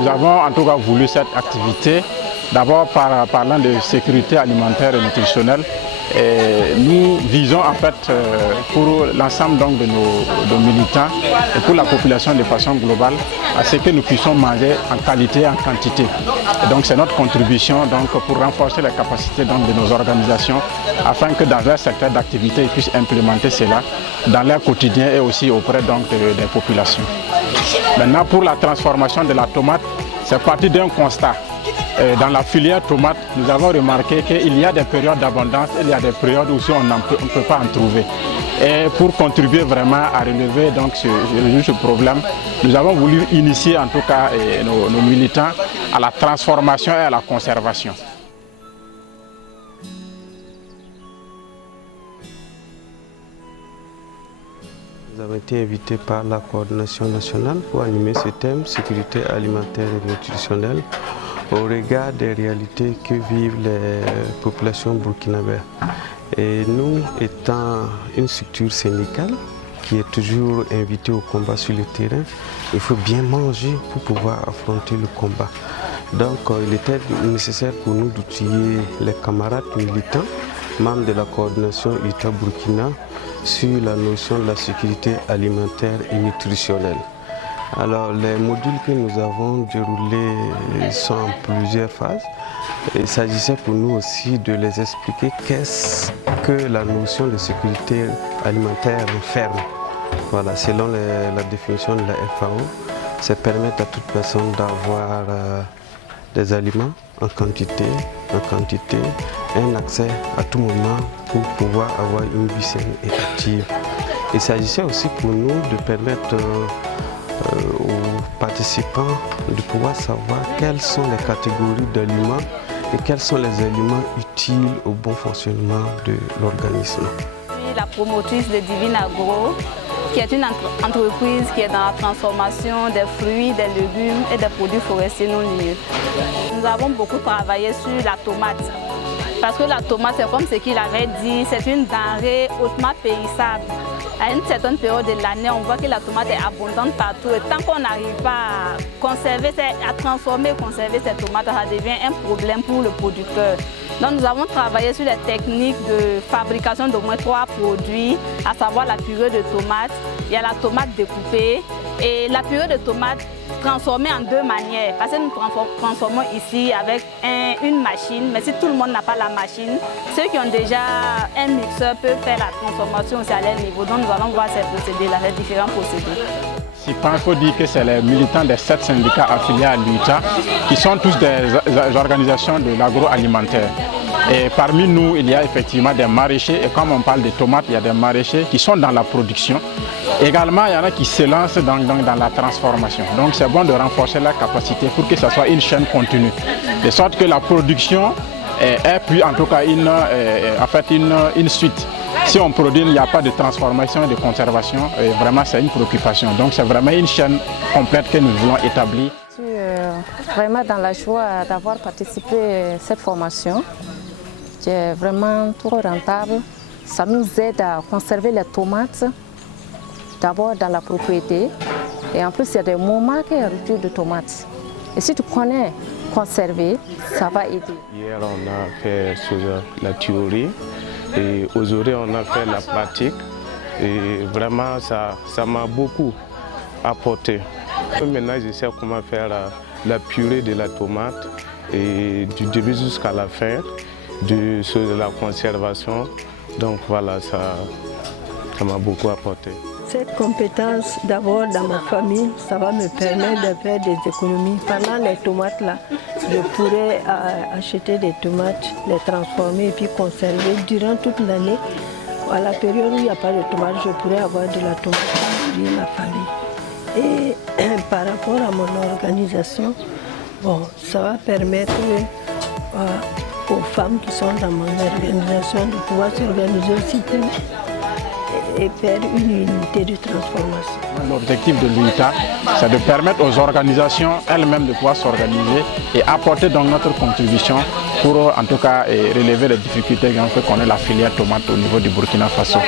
Nous avons en tout cas voulu cette activité, d'abord parlant de sécurité alimentaire et nutritionnelle. Et nous visons en fait pour l'ensemble de nos militants et pour la population de façon globale à ce que nous puissions manger en qualité et en quantité. Et donc c'est notre contribution donc, pour renforcer les capacités donc, de nos organisations afin que dans leur secteur d'activité ils puissent implémenter cela dans leur quotidien et aussi auprès donc, des populations. Maintenant pour la transformation de la tomate, c'est parti d'un constat. Dans la filière tomate, nous avons remarqué qu'il y a des périodes d'abondance et il y a des périodes où on ne peut pas en trouver. Et pour contribuer vraiment à relever donc, ce problème, nous avons voulu initier en tout cas nos militants à la transformation et à la conservation. Nous avons été invités par la coordination nationale pour animer ce thème, sécurité alimentaire et nutritionnelle, au regard des réalités que vivent les populations burkinabées. Et nous, étant une structure syndicale qui est toujours invitée au combat sur le terrain, il faut bien manger pour pouvoir affronter le combat. Donc il était nécessaire pour nous d'outiller les camarades militants, membres de la coordination UTA Burkina, sur la notion de la sécurité alimentaire et nutritionnelle. Alors les modules que nous avons déroulés sont en plusieurs phases. Il s'agissait pour nous aussi de les expliquer qu'est-ce que la notion de sécurité alimentaire renferme. Voilà, selon la définition de la FAO, c'est permettre à toute personne d'avoir des aliments en quantité, un accès à tout moment pour pouvoir avoir une vie saine et active. Il s'agissait aussi pour nous de permettre aux participants de pouvoir savoir quelles sont les catégories d'aliments et quels sont les aliments utiles au bon fonctionnement de l'organisme. Je suis la promotrice de Divine Agro, qui est une entreprise qui est dans la transformation des fruits, des légumes et des produits forestiers non liés. Nous avons beaucoup travaillé sur la tomate. Parce que la tomate, c'est comme ce qu'il avait dit, c'est une denrée hautement périssable. À une certaine période de l'année, on voit que la tomate est abondante partout. Et tant qu'on n'arrive pas à transformer et conserver ces tomates, ça devient un problème pour le producteur. Donc nous avons travaillé sur les techniques de fabrication d'au moins 3 produits, à savoir la purée de tomate, il y a la tomate découpée et la purée de tomate transformée en 2 manières. Parce que nous transformons ici avec une machine, mais si tout le monde n'a pas la machine, ceux qui ont déjà un mixeur peuvent faire la transformation aussi à leur niveau. Donc nous allons voir ces procédés-là, les différents procédés. Si il faut dire que c'est les militants des 7 syndicats affiliés à l'UTA qui sont tous des organisations de l'agroalimentaire. Et parmi nous, il y a effectivement des maraîchers, et comme on parle de tomates, il y a des maraîchers qui sont dans la production. Également, il y en a qui se lancent dans la transformation. Donc c'est bon de renforcer la capacité pour que ce soit une chaîne continue. De sorte que la production ait puis en tout cas une suite. Si on produit, il n'y a pas de transformation et de conservation, et vraiment c'est une préoccupation. Donc c'est vraiment une chaîne complète que nous voulons établir. Je suis vraiment dans la joie d'avoir participé à cette formation, qui est vraiment trop rentable. Ça nous aide à conserver les tomates, d'abord dans la propriété, et en plus il y a des moments qu'il y a rupture de tomates. Et si tu connais conserver, ça va aider. Hier on a fait sur la théorie. Et aujourd'hui, on a fait la pratique et vraiment, ça m'a beaucoup apporté. Maintenant, je sais comment faire la purée de la tomate et du début jusqu'à la fin, de la conservation. Donc voilà, ça m'a beaucoup apporté. Cette compétence, d'abord dans ma famille, ça va me permettre de faire des économies. Pendant les tomates là, je pourrais acheter des tomates, les transformer et puis conserver durant toute l'année. À la période où il n'y a pas de tomates, je pourrais avoir de la tomate pour nourrir ma famille. Et par rapport à mon organisation, bon, ça va permettre aux femmes qui sont dans mon organisation de pouvoir s'organiser aussi et faire une unité de transformation. L'objectif de l'UTA, c'est de permettre aux organisations elles-mêmes de pouvoir s'organiser et apporter donc notre contribution pour en tout cas relever les difficultés qui ont fait connaître la filière tomate au niveau du Burkina Faso.